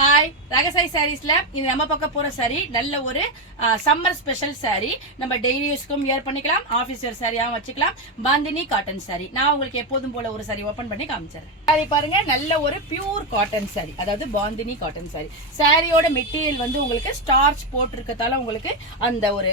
Hi ரகசாய் சாரீஸ்ல இது நம்ம பார்க்க போற சாரி நல்ல ஒரு சம்மர் ஸ்பெஷல் சாரி. நம்ம டெய்லி யூஸ்க்கும் வியர் பண்ணிக்கலாம், ஆபீஸ் வேர் சாரியாவும் வச்சுக்கலாம். Bandhani cotton sorry. நான் உங்களுக்கு எப்போதும் போல ஒரு சாரி ஓபன் பண்ணி காமிச்சிடுறேன். சாரி பாருங்க, நல்ல ஒரு பியூர் காட்டன் சாரி, அதாவது பாந்தினி காட்டன் சாரி. சாரியோட மெட்டீரியல் வந்து உங்களுக்கு ஸ்டார்ச் போட்டிருக்கதால உங்களுக்கு அந்த ஒரு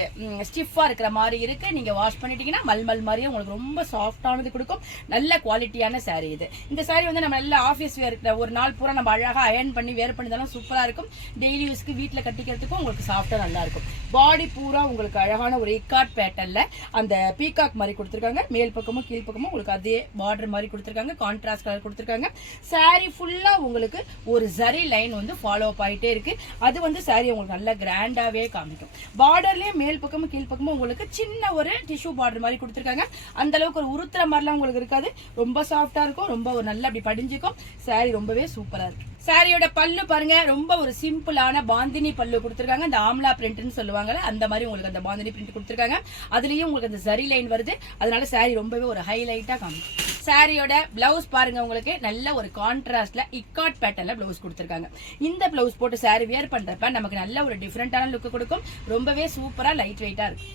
ஸ்டிஃபா இருக்கிற மாதிரி இருக்கு. நீங்க வாஷ் பண்ணிட்டீங்கன்னா மல்மல் மாதிரியே உங்களுக்கு ரொம்ப சாஃப்டானது கொடுக்கும். நல்ல குவாலிட்டியான சாரி இது. இந்த சாரி வந்து நம்ம நல்ல ஆபீஸ் வேர் ஒரு நாள் பூரா நம்ம அழகா அயர்ன் பண்ணி வேர் பண்ணி சூப்பரா இருக்கும். டெய்லி யூஸ்க்கு வீட்டுல கட்டிக்கிறதுக்கும் உங்களுக்கு சாஃப்டா நல்லா இருக்கும். பாடி பூரா உங்களுக்கு அழகான ஒரு இக்காட் பேட்டர்ன்ல அந்த பீகாக் மாதிரி கொடுத்திருக்காங்க. மேல் பக்கமும் கீழ் பக்கமும் உங்களுக்கு அதே பார்டர் மாதிரி கொடுத்திருக்காங்க. கான்ட்ராஸ்ட் கலர் கொடுத்திருக்காங்க. சாரி ஃபுல்லா உங்களுக்கு ஒரு ஜரி லைன் வந்து ஃபாலோ அப் ஆயிட்டே இருக்கு. அது வந்து சாரி உங்களுக்கு நல்ல கிராண்டாவே காமிக்கும். பார்டர்லயே மேல் பக்கமும் கீழ் பக்கமும் உங்களுக்கு சின்ன ஒரு டிஷ்யூ பார்டர் மாதிரி கொடுத்திருக்காங்க. அந்த அளவுக்கு ஒரு உருத்துற மாதிரிலாம் உங்களுக்கு இருக்காது. ரொம்ப சாஃப்டா இருக்கும். ரொம்ப ஒரு நல்ல அப்படி படிஞ்சுக்கும். சாரி ரொம்பவே சூப்பரா இருக்கு. சாரியோட பல்லு பாருங்க, ரொம்ப ஒரு சிம்பிளான பாந்தினி பல்லு கொடுத்திருக்காங்க. இந்த ஆம்லா பிரிண்ட்னு சொல்லுவாங்கல்ல, அந்த மாதிரி உங்களுக்கு அந்த பாந்தினி பிரிண்ட் கொடுத்திருக்காங்க. அதுலயும் உங்களுக்கு அந்த ஜரி லைன் வருது. அதனால சாரி ரொம்பவே ஒரு ஹைலைட்டா காமிக்கும். சாரியோட பிளவுஸ் பாருங்க, உங்களுக்கு நல்ல ஒரு கான்ட்ராஸ்ட்ல இக்காட் பேட்டர்ன்ல பிளவுஸ் கொடுத்திருக்காங்க. இந்த பிளவுஸ் போட்டு சாரி வியர் பண்றப்ப நமக்கு நல்ல ஒரு டிஃபரெண்டான லுக் கொடுக்கும். ரொம்பவே சூப்பரா லைட் வெயிட்டா இருக்கும்.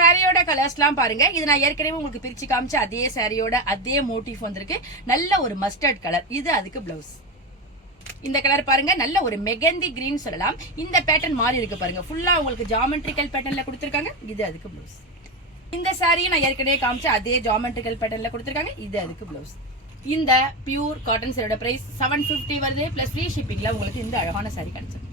சாரியோட கலர்ஸ்லாம் பாருங்க, இது நான் ஏற்கனவே உங்களுக்கு பிரிச்சு காமிச்ச அதே சாரியோட அதே மோட்டிவ் வந்திருக்கு. நல்ல ஒரு மஸ்டர்ட் கலர், இது அதுக்கு பிளவுஸ். இந்த கலர் பாருங்க, நல்ல ஒரு மெகந்தி கிரீன் சொல்லலாம். இந்த பேட்டர்ன் மாறி இருக்கு பாருங்க, ஃபுல்லா உங்களுக்கு ஜாமெட்ரிக்கல் பேட்டர்ன்ல கொடுத்திருக்காங்க. இது அதுக்கு பிளவுஸ். இந்த சாரியை நான் ஏற்கனவே காமிச்ச அதே ஜாமெட்ரிக்கல் பேட்டர்ன்ல கொடுத்திருக்காங்க. இது அதுக்கு பிளவுஸ். இந்த பியூர் காட்டன் சாரியோட பிரைஸ் 750 வருது. பிளஸ் ஃப்ரீ ஷிப்பிங்ல உங்களுக்கு இந்த அழகான சாரி கிடைச்சிருக்கு.